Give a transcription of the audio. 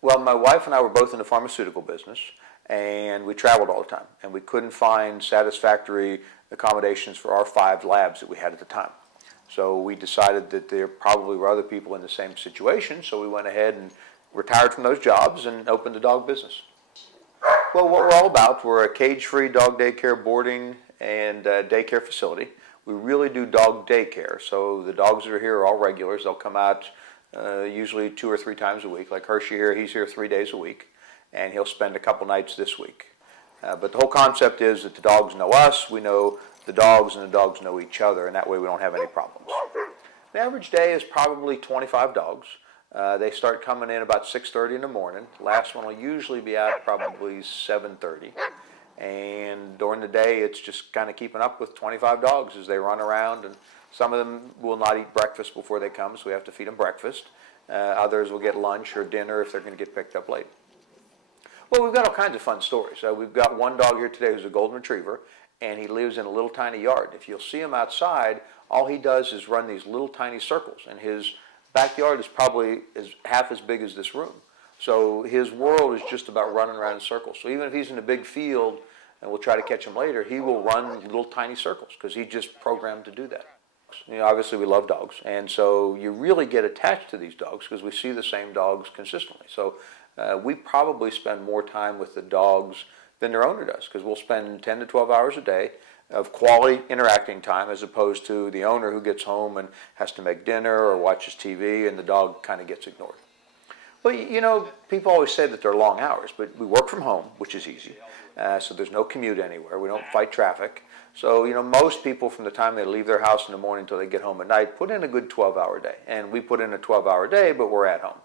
Well, my wife and I were both in the pharmaceutical business, and we traveled all the time, and we couldn't find satisfactory accommodations for our 5 labs that we had at the time. So we decided that there probably were other people in the same situation, so we went ahead and retired from those jobs and opened a dog business. Well, what we're all about, we're a cage-free dog daycare, boarding, and daycare facility. We really do dog daycare, so the dogs that are here are all regulars. They'll come out usually 2 or 3 times a week. Like Hershey here, he's here 3 days a week, and he'll spend a couple nights this week. But the whole concept is that the dogs know us, we know the dogs, and the dogs know each other, and that way we don't have any problems. The average day is probably 25 dogs. They start coming in about 6:30 in the morning. Last one will usually be out probably 7:30. And during the day, it's just kind of keeping up with 25 dogs as they run around. And some of them will not eat breakfast before they come, so we have to feed them breakfast. Others will get lunch or dinner if they're going to get picked up late. Well, we've got all kinds of fun stories. We've got one dog here today who's a golden retriever, and he lives in a little tiny yard. If you'll see him outside, all he does is run these little tiny circles, and his backyard is probably half as big as this room. So his world is just about running around in circles. So even if he's in a big field and we'll try to catch him later, he will run little tiny circles because he's just programmed to do that. You know, obviously we love dogs, and so you really get attached to these dogs because we see the same dogs consistently. So we probably spend more time with the dogs than their owner does, because we'll spend 10 to 12 hours a day of quality interacting time, as opposed to the owner who gets home and has to make dinner or watches TV and the dog kind of gets ignored. Well, you know, people always say that they're long hours, but we work from home, which is easy. So there's no commute anywhere. We don't fight traffic. So, you know, most people from the time they leave their house in the morning until they get home at night put in a good 12-hour day. And we put in a 12-hour day, but we're at home.